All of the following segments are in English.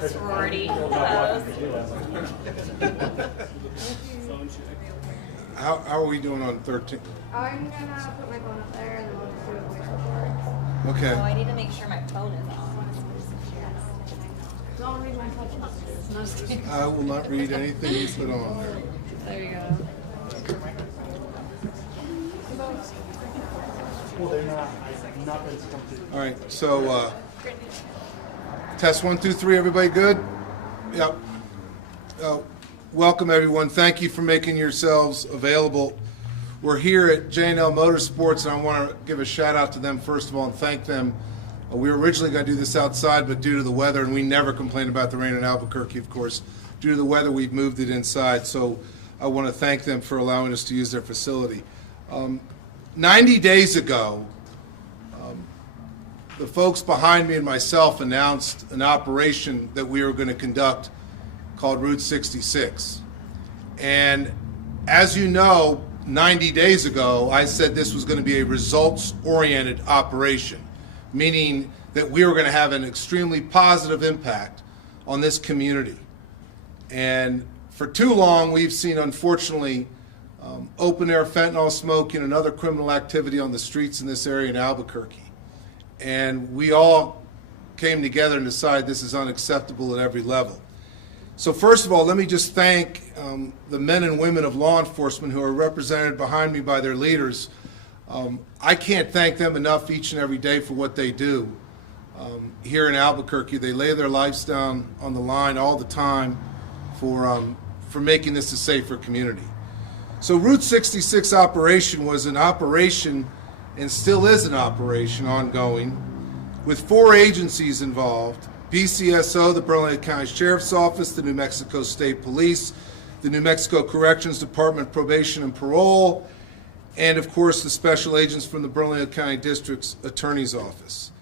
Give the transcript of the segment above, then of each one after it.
little sorority pose. How are we doing on 13? I'm gonna put my phone up there and then we'll just do a voice record. Okay. Oh, I need to make sure my phone is on. Don't read my touches. I will not read anything you put on there. There you go. Well, they're not. Nothing's come through. All right, so test 1, 2, 3, everybody good? Yep. Welcome, everyone. Thank you for making yourselves available. We're here at J&L Motorsports, and I want to give a shout out to them first of all and thank them. We were originally going to do this outside, but due to the weather, and we never complain about the rain in Albuquerque, of course, due to the weather, we've moved it inside. So I want to thank them for allowing us to use their facility. 90 days ago, the folks behind me and myself announced an operation that we were going to conduct called Route 66. And as you know, 90 days ago, I said this was going to be a results-oriented operation, meaning that we were going to have an extremely positive impact on this community. And for too long, we've seen, unfortunately, open-air fentanyl smoking and other criminal activity on the streets in this area in Albuquerque. And we all came together and decided this is unacceptable at every level. So first of all, let me just thank the men and women of law enforcement who are represented behind me by their leaders. I can't thank them enough each and every day for what they do here in Albuquerque. They lay their lives down on the line all the time for making this a safer community. So Route 66 operation was an operation and still is an operation ongoing with 4 agencies involved: BCSO, the Bernalillo County Sheriff's Office, the New Mexico State Police, the New Mexico Corrections Department, Probation and Parole, and of course the special agents from the Bernalillo County District's Attorney's Office.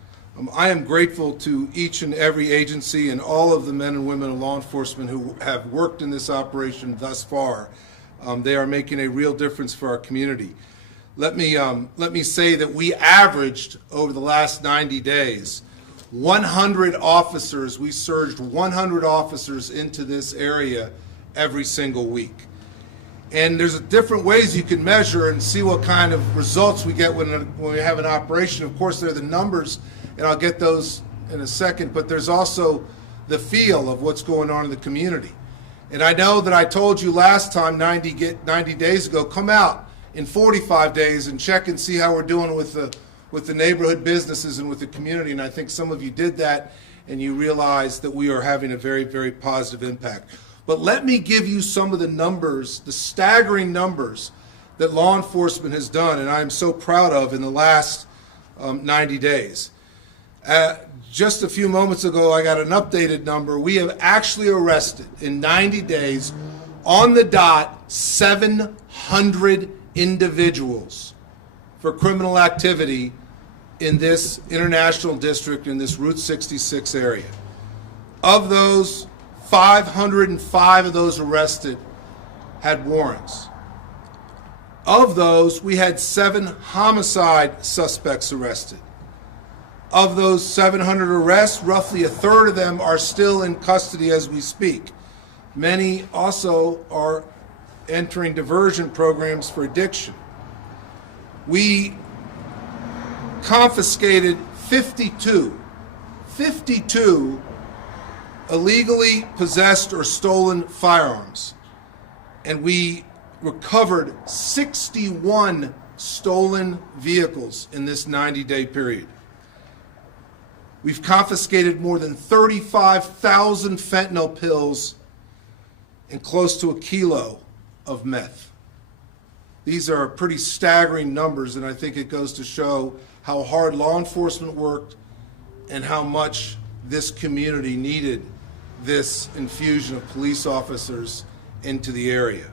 I am grateful to each and every agency and all of the men and women of law enforcement who have worked in this operation thus far. They are making a real difference for our community. Let me say that we averaged over the last 90 days 100 officers. We surged 100 officers into this area every single week. And there's different ways you can measure and see what kind of results we get when we have an operation. Of course, there are the numbers, and I'll get those in a second, but there's also the feel of what's going on in the community. And I know that I told you last time, 90 days ago, come out in 45 days and check and see how we're doing with the neighborhood businesses and with the community. And I think some of you did that, and you realized that we are having a very, very positive impact. But let me give you some of the numbers, the staggering numbers that law enforcement has done, and I am so proud of in the last 90 days. Just a few moments ago, I got an updated number. We have actually arrested in 90 days, on the dot, 700 individuals for criminal activity in this international district, in this Route 66 area. Of those, 505 of those arrested had warrants. Of those, we had 7 homicide suspects arrested. Of those 700 arrests, roughly a third of them are still in custody as we speak. Many also are entering diversion programs for addiction. We confiscated 52 illegally possessed or stolen firearms, and we recovered 61 stolen vehicles in this 90-day period. We've confiscated more than 35,000 fentanyl pills and close to 1 kilo of meth. These are pretty staggering numbers, and I think it goes to show how hard law enforcement worked and how much this community needed this infusion of police officers into the area.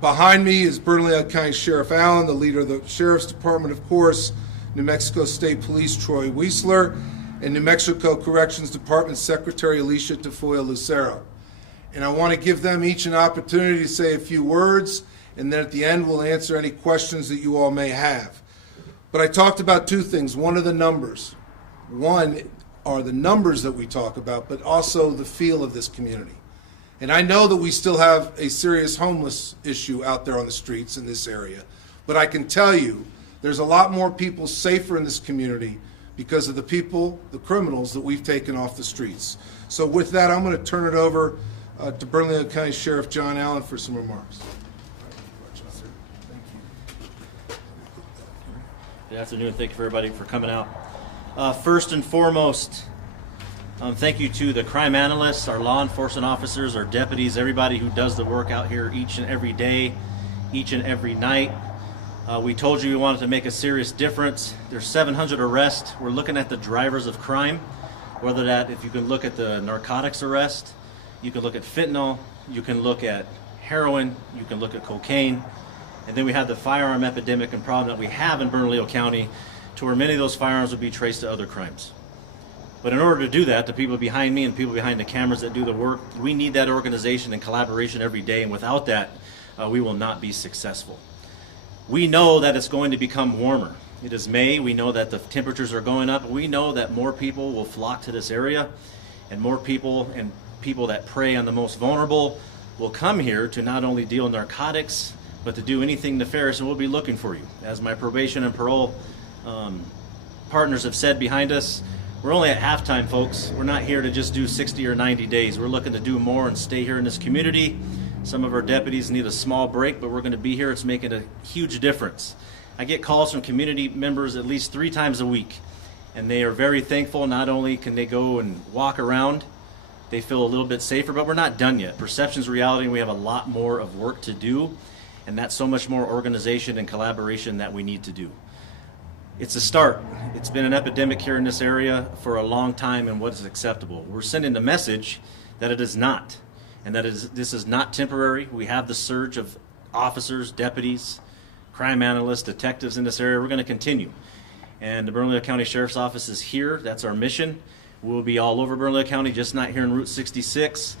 Behind me is Bernalillo County Sheriff Allen, the leader of the Sheriff's Department, of course, New Mexico State Police Troy Weisler, and New Mexico Corrections Department Secretary Alicia Tafoya Lucero. And I want to give them each an opportunity to say a few words, and then at the end we'll answer any questions that you all may have. But I talked about 2 things. One are the numbers. One, are the numbers that we talk about, but also the feel of this community. And I know that we still have a serious homeless issue out there on the streets in this area, but I can tell you there's a lot more people safer in this community because of the people, the criminals that we've taken off the streets. So with that, I'm going to turn it over to Bernalillo County Sheriff John Allen for some remarks. Good afternoon. Thank you for everybody for coming out. First and foremost, thank you to the crime analysts, our law enforcement officers, our deputies, everybody who does the work out here each and every day, each and every night. We told you we wanted to make a serious difference. There's 700 arrests. We're looking at the drivers of crime, whether that, if you can look at the narcotics arrest, you can look at fentanyl, you can look at heroin, you can look at cocaine, and then we have the firearm epidemic and problem that we have in Bernalillo County, to where many of those firearms would be traced to other crimes. But in order to do that, the people behind me and people behind the cameras that do the work, we need that organization and collaboration every day, and without that, we will not be successful. We know that it's going to become warmer. It is May. We know that the temperatures are going up. We know that more people will flock to this area, and more people and people that prey on the most vulnerable will come here to not only deal in narcotics, but to do anything nefarious, and we'll be looking for you. As my probation and parole partners have said behind us, we're only at halftime, folks. We're not here to just do 60 or 90 days. We're looking to do more and stay here in this community. Some of our deputies need a small break, but we're going to be here. It's making a huge difference. I get calls from community members at least 3 times a week, and they are very thankful. Not only can they go and walk around, they feel a little bit safer, but we're not done yet. Perception's reality, and we have a lot more of work to do, and that's so much more organization and collaboration that we need to do. It's a start. It's been an epidemic here in this area for a long time, and what is acceptable. We're sending the message that it is not, and that this is not temporary. We have the surge of officers, deputies, crime analysts, detectives in this area. We're going to continue. And the Bernalillo County Sheriff's Office is here. That's our mission. We'll be all over Bernalillo County, just not here in Route 66.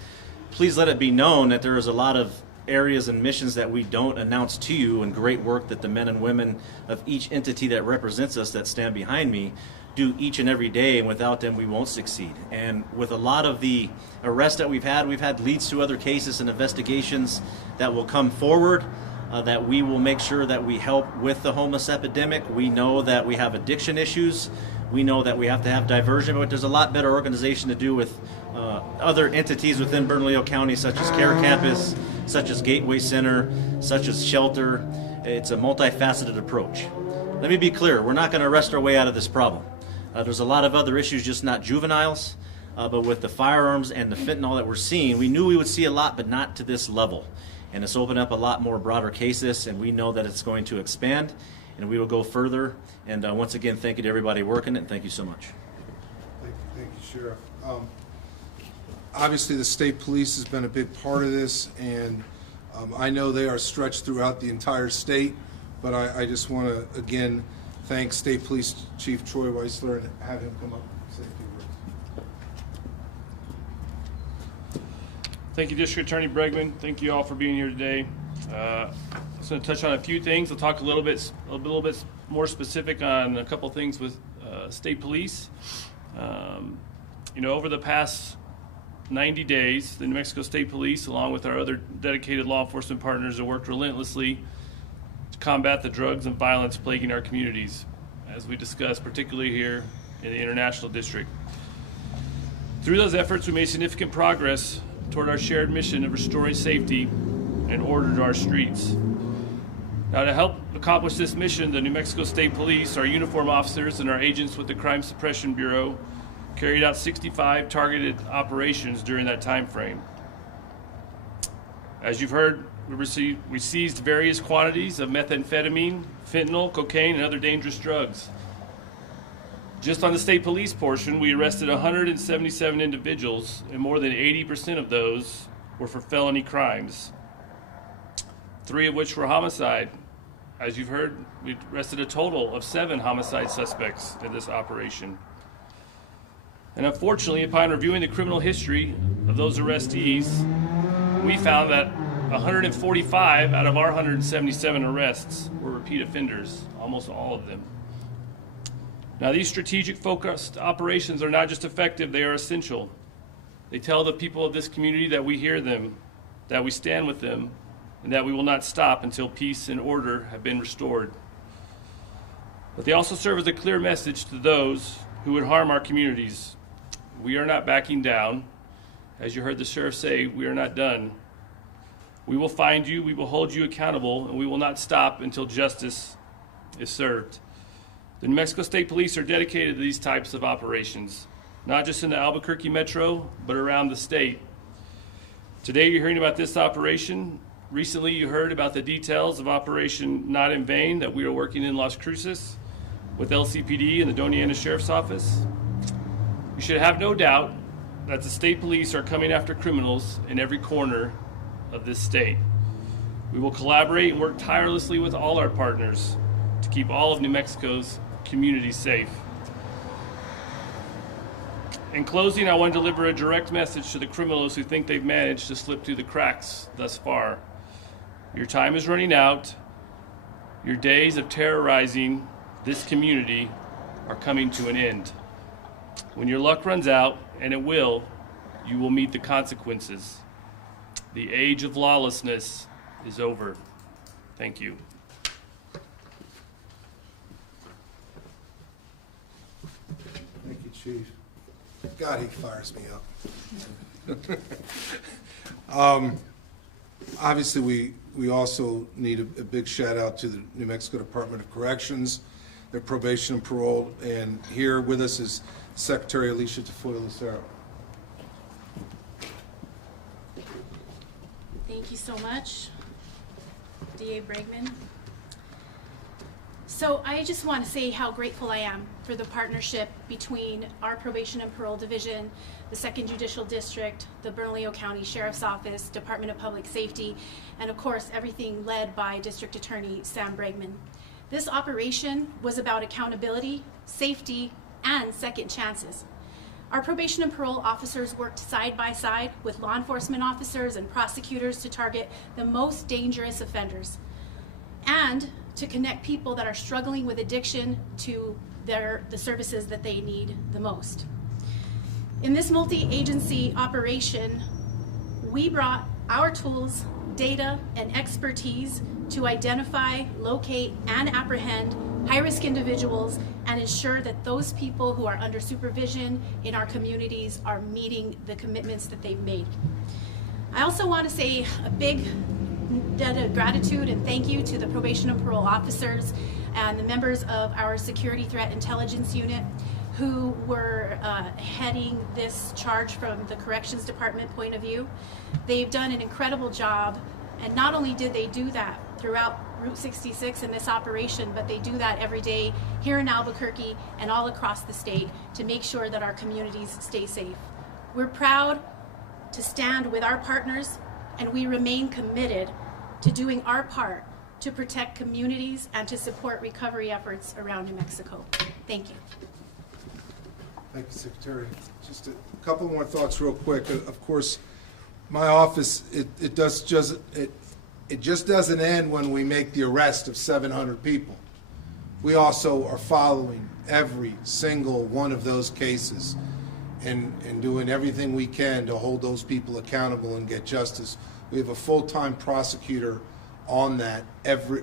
Please let it be known that there is a lot of areas and missions that we don't announce to you, and great work that the men and women of each entity that represents us, that stand behind me, do each and every day, and without them we won't succeed. And with a lot of the arrests that we've had leads to other cases and investigations that will come forward, that we will make sure that we help with the homeless epidemic. We know that we have addiction issues. We know that we have to have diversion, but there's a lot better organization to do with other entities within Bernalillo County, such as Care Campus, such as Gateway Center, such as Shelter. It's a multifaceted approach. Let me be clear, we're not going to arrest our way out of this problem. There's a lot of other issues, just not juveniles, but with the firearms and the fentanyl that we're seeing, we knew we would see a lot, but not to this level. And it's opened up a lot more broader cases, and we know that it's going to expand, and we will go further. And once again, thank you to everybody working it, and thank you so much. Thank you, Sheriff. Obviously, the state police has been a big part of this, and I know they are stretched throughout the entire state, but I just want to, again, thank State Police Chief Troy Weissler and have him come up and say a few words. Thank you, District Attorney Bregman. Thank you all for being here today. I'm just going to touch on a few things. I'll talk a little bit more specific on a couple things with state police. Over the past 90 days, the New Mexico State Police, along with our other dedicated law enforcement partners, have worked relentlessly to combat the drugs and violence plaguing our communities, as we discussed, particularly here in the International District. Through those efforts, we made significant progress toward our shared mission of restoring safety and order to our streets. Now, to help accomplish this mission, the New Mexico State Police, our uniform officers, and our agents with the Crime Suppression Bureau carried out 65 targeted operations during that time frame. As you've heard, we seized various quantities of methamphetamine, fentanyl, cocaine, and other dangerous drugs. Just on the state police portion, we arrested 177 individuals, and more than 80% of those were for felony crimes, 3 of which were homicide. As you've heard, we arrested a total of 7 homicide suspects in this operation. And unfortunately, upon reviewing the criminal history of those arrestees, we found that 145 out of our 177 arrests were repeat offenders, almost all of them. Now, these strategic focused operations are not just effective, they are essential. They tell the people of this community that we hear them, that we stand with them, and that we will not stop until peace and order have been restored. But they also serve as a clear message to those who would harm our communities. We are not backing down. As you heard the sheriff say, we are not done. We will find you, we will hold you accountable, and we will not stop until justice is served. The New Mexico State Police are dedicated to these types of operations, not just in the Albuquerque Metro, but around the state. Today you're hearing about this operation. Recently you heard about the details of Operation Not in Vain that we are working in Las Cruces with LCPD and the Doña Ana Sheriff's Office. You should have no doubt that the state police are coming after criminals in every corner of this state. We will collaborate and work tirelessly with all our partners to keep all of New Mexico's communities safe. In closing, I want to deliver a direct message to the criminals who think they've managed to slip through the cracks thus far. Your time is running out. Your days of terrorizing this community are coming to an end. When your luck runs out, and it will, you will meet the consequences. The age of lawlessness is over. Thank you. Thank you, Chief. God, he fires me up. Obviously, we also need a big shout out to the New Mexico Department of Corrections, their probation and parole, and here with us is Secretary Alicia Tafoya Lucero. Thank you so much, DA Bregman. So I just want to say how grateful I am for the partnership between our Probation and Parole Division, the 2nd Judicial District, the Bernalillo County Sheriff's Office, Department of Public Safety, and of course everything led by District Attorney Sam Bregman. This operation was about accountability, safety, and second chances. Our probation and parole officers worked side by side with law enforcement officers and prosecutors to target the most dangerous offenders and to connect people that are struggling with addiction to the services that they need the most. In this multi-agency operation, we brought our tools, data, and expertise to identify, locate, and apprehend high-risk individuals and ensure that those people who are under supervision in our communities are meeting the commitments that they've made. I also want to say a big debt of gratitude and thank you to the probation and parole officers and the members of our Security Threat Intelligence Unit who were heading this charge from the Corrections Department point of view. They've done an incredible job, and not only did they do that throughout Route 66 in this operation, but they do that every day here in Albuquerque and all across the state to make sure that our communities stay safe. We're proud to stand with our partners, and we remain committed to doing our part to protect communities and to support recovery efforts around New Mexico. Thank you. Thank you, Secretary. Just a couple more thoughts real quick. Of course, my office, it just doesn't end when we make the arrest of 700 people. We also are following every single one of those cases and doing everything we can to hold those people accountable and get justice. We have a full-time prosecutor on that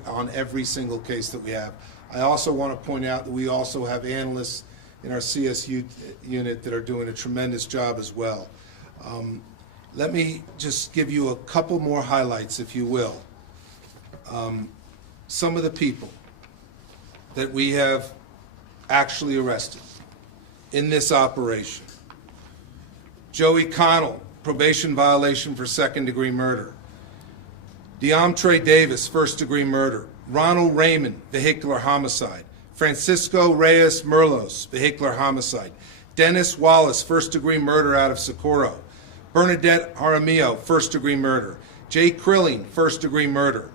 on every single case that we have. I also want to point out that we also have analysts in our CSU unit that are doing a tremendous job as well. Let me just give you a couple more highlights, if you will. Some of the people that we have actually arrested in this operation. Joey Connell, probation violation for second-degree murder. Deomtre Davis, first-degree murder. Ronald Raymond, vehicular homicide. Francisco Reyes Merlos, vehicular homicide. Dennis Wallace, first-degree murder out of Socorro. Bernadette Jaramillo, first-degree murder. Jay Krilling, first-degree murder.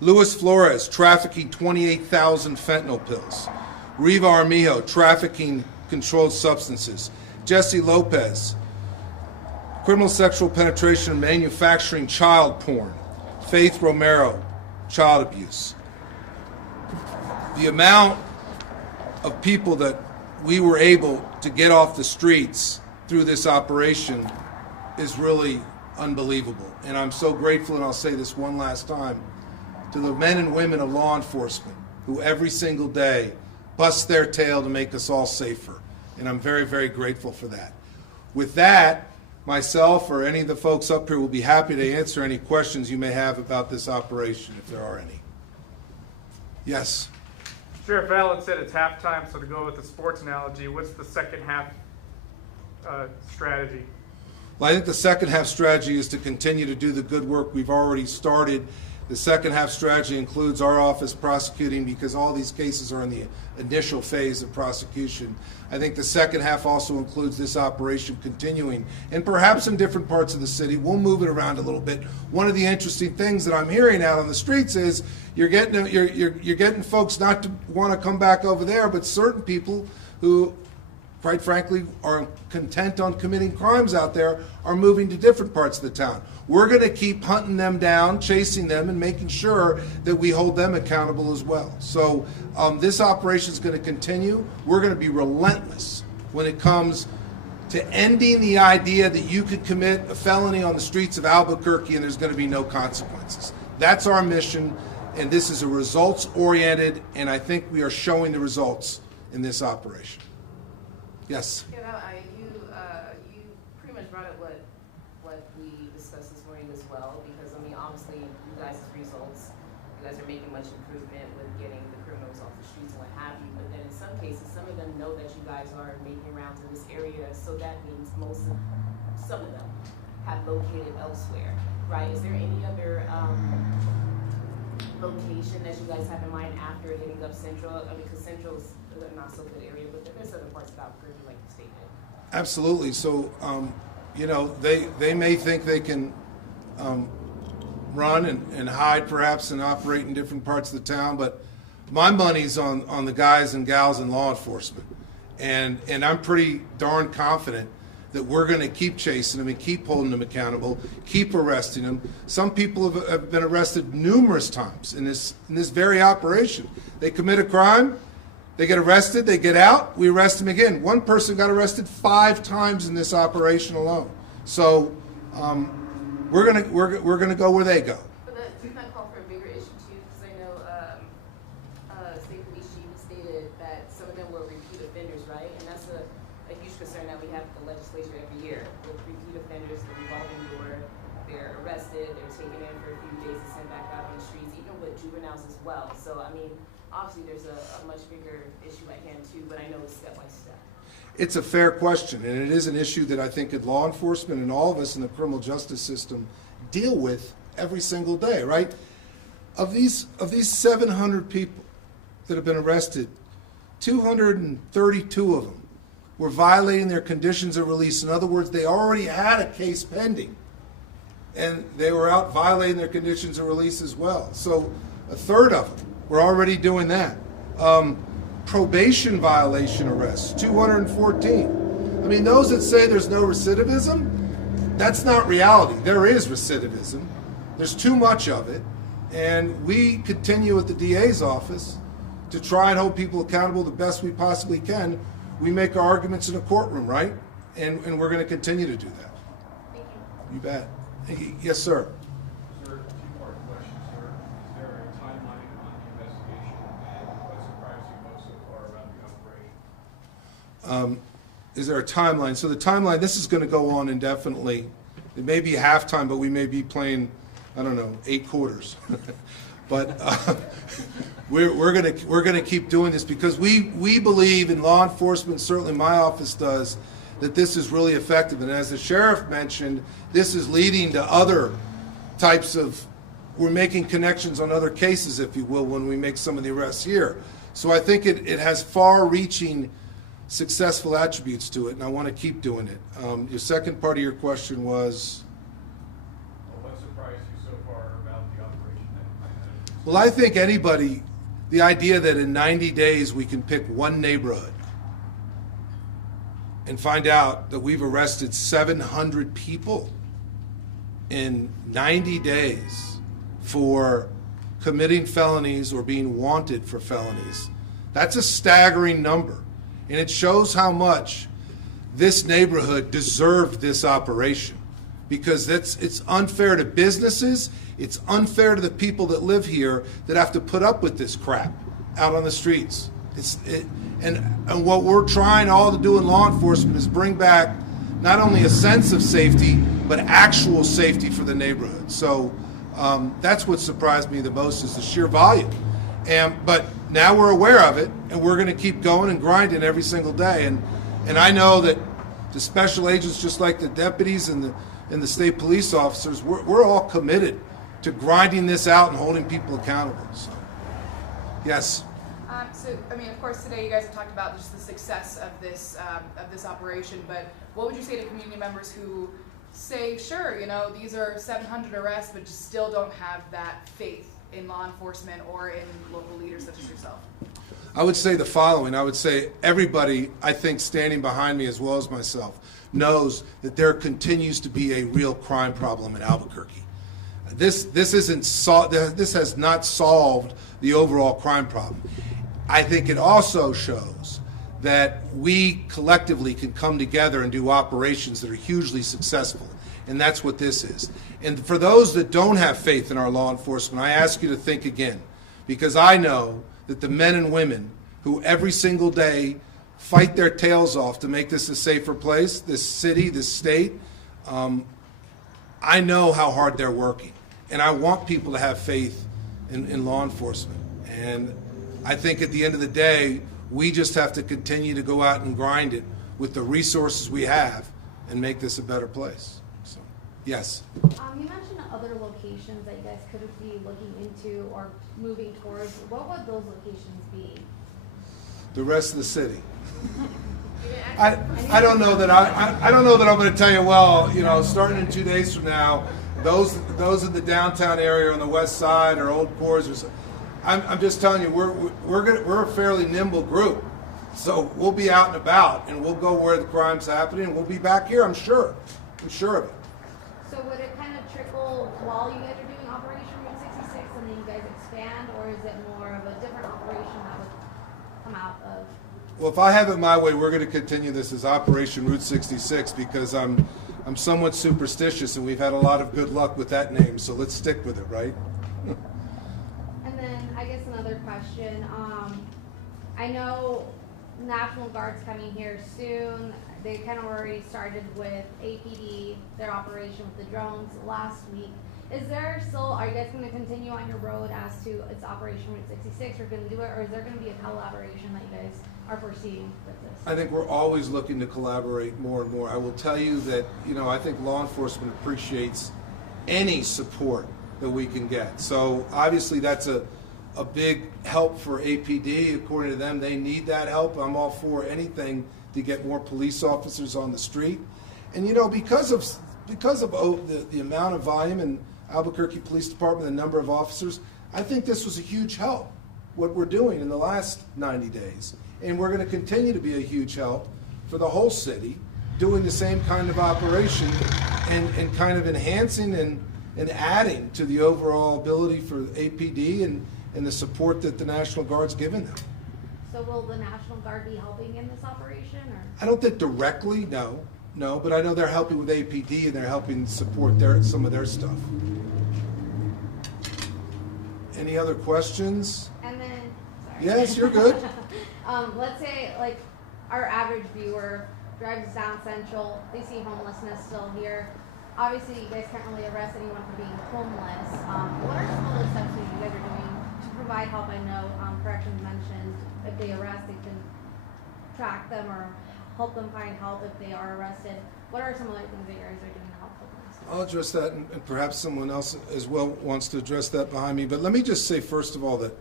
Luis Flores, trafficking 28,000 fentanyl pills. Riva Armijo, trafficking controlled substances. Jesse Lopez, criminal sexual penetration and manufacturing child porn. Faith Romero, child abuse. The amount of people that we were able to get off the streets through this operation is really unbelievable. And I'm so grateful, and I'll say this one last time, to the men and women of law enforcement who every single day bust their tail to make us all safer. And I'm very, very grateful for that. With that, myself or any of the folks up here will be happy to answer any questions you may have about this operation, if there are any. Yes? Sheriff Allen said it's halftime, so to go with the sports analogy, what's the second half strategy? Well, I think the second half strategy is to continue to do the good work we've already started. The second half strategy includes our office prosecuting, because all these cases are in the initial phase of prosecution. I think the second half also includes this operation continuing, and perhaps in different parts of the city. We'll move it around a little bit. One of the interesting things that I'm hearing out on the streets is you're getting folks not to want to come back over there, but certain people who, quite frankly, are content on committing crimes out there are moving to different parts of the town. We're going to keep hunting them down, chasing them, and making sure that we hold them accountable as well. So this operation is going to continue. We're going to be relentless when it comes to ending the idea that you could commit a felony on the streets of Albuquerque and there's going to be no consequences. That's our mission, and this is a results-oriented, and I think we are showing the results in this operation. Yes? You know, you pretty much brought up what we discussed this morning as well, because I mean, obviously, you guys' results, you guys are making much improvement with getting the criminals off the streets and what have you, but then in some cases, some of them know that you guys are making rounds in this area, so that means some of them have located elsewhere, right? Is there any other location that you guys have in mind after hitting up Central? I mean, because Central's a not so good area, but there's other parts of Albuquerque, like you stated. Absolutely. So, you know, they may think they can run and hide perhaps and operate in different parts of the town, but my money's on the guys and gals in law enforcement. And I'm pretty darn confident that we're going to keep chasing them and keep holding them accountable, keep arresting them. Some people have been arrested numerous times in this very operation. They commit a crime, they get arrested, they get out, we arrest them again. One person got arrested 5 times in this operation alone. So we're gonna go where they go. But doesn't that call for a bigger issue too? Because I know State Police Chief stated that some of them were repeat offenders, right? And that's a huge concern that we have with the legislature every year with repeat offenders, the revolving door. They're arrested, they're taken in for a few days and sent back out on the streets, even with juveniles as well. So I mean, obviously there's a much bigger issue at hand too, but I know it's step by step. It's a fair question, and it is an issue that I think that law enforcement and all of us in the criminal justice system deal with every single day, right? Of these 700 people that have been arrested, 232 of them were violating their conditions of release. In other words, they already had a case pending, and they were out violating their conditions of release as well. So a third of them were already doing that. Probation violation arrests, 214. I mean, those that say there's no recidivism, that's not reality. There is recidivism. There's too much of it. And we continue at the DA's office to try and hold people accountable the best we possibly can. We make our arguments in a courtroom, right? And we're going to continue to do that. Thank you. You bet. Yes, sir. Sir, two-part question, sir. Is there a timeline on the investigation, and what surprised you most so far about the operation? Is there a timeline? So the timeline, this is going to go on indefinitely. It may be halftime, but we may be playing, I don't know, 8 quarters. But we're gonna keep doing this because we believe in law enforcement. Certainly, my office does. That this is really effective, and as the sheriff mentioned, this is leading to other types of. We're making connections on other cases, if you will, when we make some of the arrests here. So I think it has far-reaching, successful attributes to it, and I want to keep doing it. Your second part of your question was. What surprised you so far about the operation? Well, I think anybody, the idea that in 90 days we can pick one neighborhood and find out that we've arrested 700 people in 90 days for committing felonies or being wanted for felonies, that's a staggering number. And it shows how much this neighborhood deserved this operation, because it's unfair to businesses, it's unfair to the people that live here that have to put up with this crap out on the streets. And what we're trying all to do in law enforcement is bring back not only a sense of safety, but actual safety for the neighborhood. So that's what surprised me the most, is the sheer volume. But now we're aware of it, and we're going to keep going and grinding every single day. And I know that the special agents, just like the deputies and the state police officers, we're all committed to grinding this out and holding people accountable. So, yes. So, I mean, of course, today you guys have talked about just the success of this operation, but what would you say to community members who say, sure, you know, these are 700 arrests, but just still don't have that faith in law enforcement or in local leaders such as yourself? I would say the following. I would say everybody, I think, standing behind me as well as myself, knows that there continues to be a real crime problem in Albuquerque. This has not solved the overall crime problem. I think it also shows that we collectively can come together and do operations that are hugely successful, and that's what this is. And for those that don't have faith in our law enforcement, I ask you to think again, because I know that the men and women who every single day fight their tails off to make this a safer place, this city, this state, I know how hard they're working. And I want people to have faith in law enforcement. And I think at the end of the day, we just have to continue to go out and grind it with the resources we have and make this a better place. So, yes. You mentioned other locations that you guys could be looking into or moving towards. What would those locations be? The rest of the city. I don't know that I don't know that I'm going to tell you, well, you know, starting in 2 days from now, those in the downtown area on the west side or Old Cores or so. I'm just telling you, we're a fairly nimble group, so we'll be out and about, and we'll go where the crime's happening, and we'll be back here. I'm sure of it. So would it kind of trickle while you guys are doing Operation Route 66, and then you guys expand, or is it more of a different operation that would come out of? Well, if I have it my way, we're going to continue this as Operation Route 66 because I'm somewhat superstitious, and we've had a lot of good luck with that name, so let's stick with it, right? And then I guess another question. I know National Guard's coming here soon. They kind of already started with APD, their operation with the drones last week. Is there still, are you guys going to continue on your road as to its Operation Route 66? You're going to do it, or is there going to be a collaboration that you guys are foreseeing with this? I think we're always looking to collaborate more and more. I will tell you that, you know, I think law enforcement appreciates any support that we can get. So obviously that's a big help for APD. According to them, they need that help. I'm all for anything to get more police officers on the street. And you know, because of the amount of volume in Albuquerque Police Department, the number of officers, I think this was a huge help, what we're doing in the last 90 days. And we're going to continue to be a huge help for the whole city, doing the same kind of operation and kind of enhancing and adding to the overall ability for APD and the support that the National Guard's given them. So will the National Guard be helping in this operation? Or? I don't think directly, no, but I know they're helping with APD and they're helping support some of their stuff. Any other questions? And then, sorry. Yes, you're good. Let's say, like, our average viewer drives down Central, they see homelessness still here. Obviously, you guys can't really arrest anyone for being homeless. What are some of the steps that you guys are doing to provide help? I know Corrections mentioned if they arrest, they can track them or help them find help if they are arrested. What are some other things that you guys are doing to help homeless? I'll address that, and perhaps someone else as well wants to address that behind me. But let me just say, first of all, that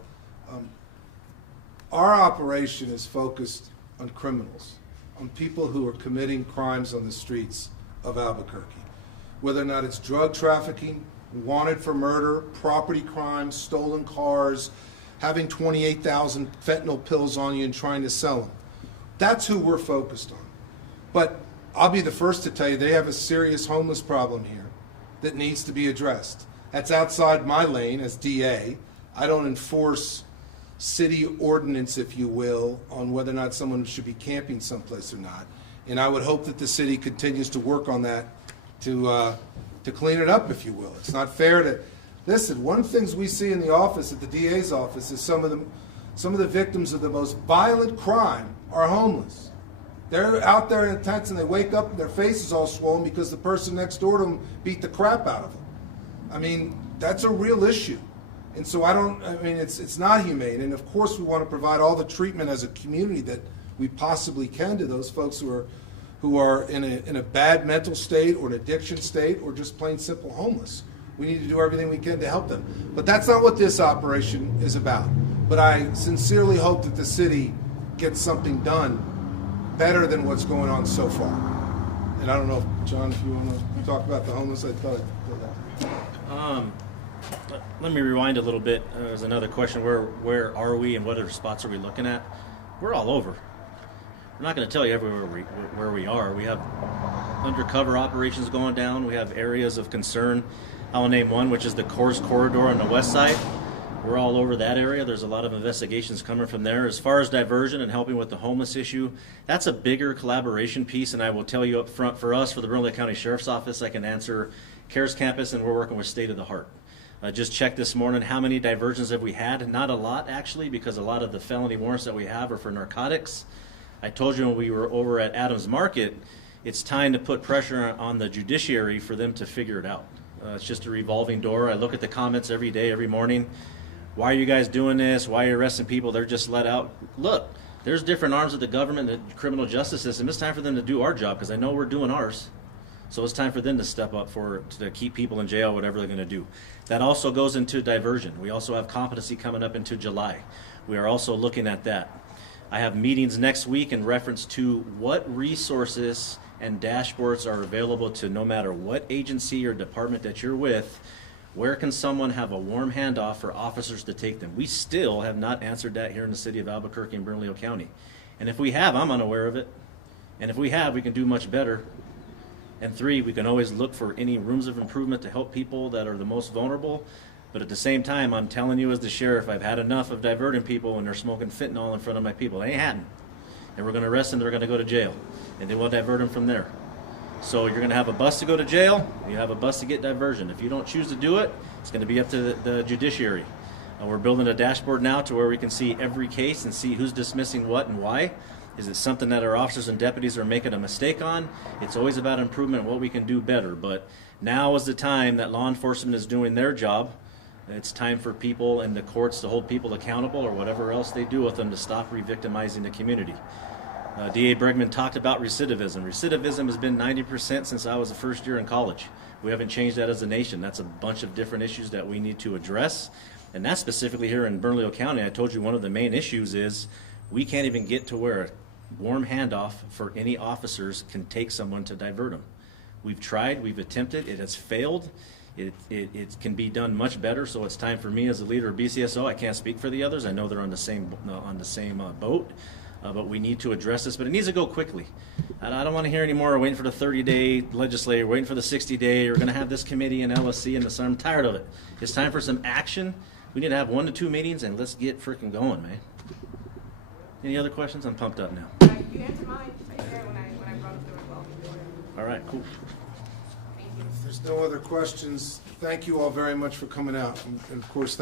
our operation is focused on criminals, on people who are committing crimes on the streets of Albuquerque. Whether or not it's drug trafficking, wanted for murder, property crimes, stolen cars, having 28,000 fentanyl pills on you and trying to sell them. That's who we're focused on. But I'll be the first to tell you they have a serious homeless problem here that needs to be addressed. That's outside my lane as DA. I don't enforce city ordinance, if you will, on whether or not someone should be camping someplace or not. And I would hope that the city continues to work on that to clean it up, if you will. It's not fair to, listen, one of the things we see in the office, at the DA's office, is some of the victims of the most violent crime are homeless. They're out there in tents and they wake up and their face is all swollen because the person next door to them beat the crap out of them. I mean, that's a real issue. And so it's not humane. And of course we want to provide all the treatment as a community that we possibly can to those folks who are in a bad mental state or an addiction state or just plain simple homeless. We need to do everything we can to help them. But that's not what this operation is about. But I sincerely hope that the city gets something done better than what's going on so far. And I don't know, if, John, if you want to talk about the homeless, I thought I'd go that. Let me rewind a little bit. There's another question. Where are we and what other spots are we looking at? We're all over. We're not going to tell you everywhere where we are. We have undercover operations going down. We have areas of concern. I'll name one, which is the Coors Corridor on the west side. We're all over that area. There's a lot of investigations coming from there. As far as diversion and helping with the homeless issue, that's a bigger collaboration piece, and I will tell you up front, for us, for the Bernalillo County Sheriff's Office, I can answer CARES Campus, and we're working with State of the Heart. I just checked this morning, how many diversions have we had? Not a lot, actually, because a lot of the felony warrants that we have are for narcotics. I told you when we were over at Adams Market, it's time to put pressure on the judiciary for them to figure it out. It's just a revolving door. I look at the comments every day, every morning. Why are you guys doing this? Why are you arresting people? They're just let out. Look, there's different arms of the government, the criminal justice system. It's time for them to do our job, because I know we're doing ours. So it's time for them to step up to keep people in jail, whatever they're going to do. That also goes into diversion. We also have competency coming up into July. We are also looking at that. I have meetings next week in reference to what resources and dashboards are available to no matter what agency or department that you're with. Where can someone have a warm handoff for officers to take them? We still have not answered that here in the city of Albuquerque and Bernalillo County. And if we have, I'm unaware of it. And if we have, we can do much better. And 3, we can always look for any rooms of improvement to help people that are the most vulnerable. But at the same time, I'm telling you as the sheriff, I've had enough of diverting people when they're smoking fentanyl in front of my people. It ain't happening. And we're going to arrest them, they're going to go to jail. And then we'll divert them from there. So you're going to have a bus to go to jail, you have a bus to get diversion. If you don't choose to do it, it's going to be up to the judiciary. We're building a dashboard now to where we can see every case and see who's dismissing what and why. Is it something that our officers and deputies are making a mistake on? It's always about improvement and what we can do better. But now is the time that law enforcement is doing their job. It's time for people in the courts to hold people accountable or whatever else they do with them to stop re-victimizing the community. D.A. Bregman talked about recidivism. Recidivism has been 90% since I was a first year in college. We haven't changed that as a nation. That's a bunch of different issues that we need to address. And that's specifically here in Bernalillo County. I told you one of the main issues is we can't even get to where a warm handoff for any officers can take someone to divert them. We've tried, we've attempted, it has failed. It can be done much better, so it's time for me as a leader of BCSO. I can't speak for the others. I know they're on the same boat. But we need to address this, but it needs to go quickly. And I don't want to hear any more waiting for the 30-day legislature, waiting for the 60-day. We're going to have this committee in LSC in the summer. I'm tired of it. It's time for some action. We need to have 1 to 2 meetings, and let's get freaking going, man. Any other questions? I'm pumped up now. You answered mine right there when I brought up the revolving door. All right, cool. Thank you. If there's no other questions, thank you all very much for coming out. And of course,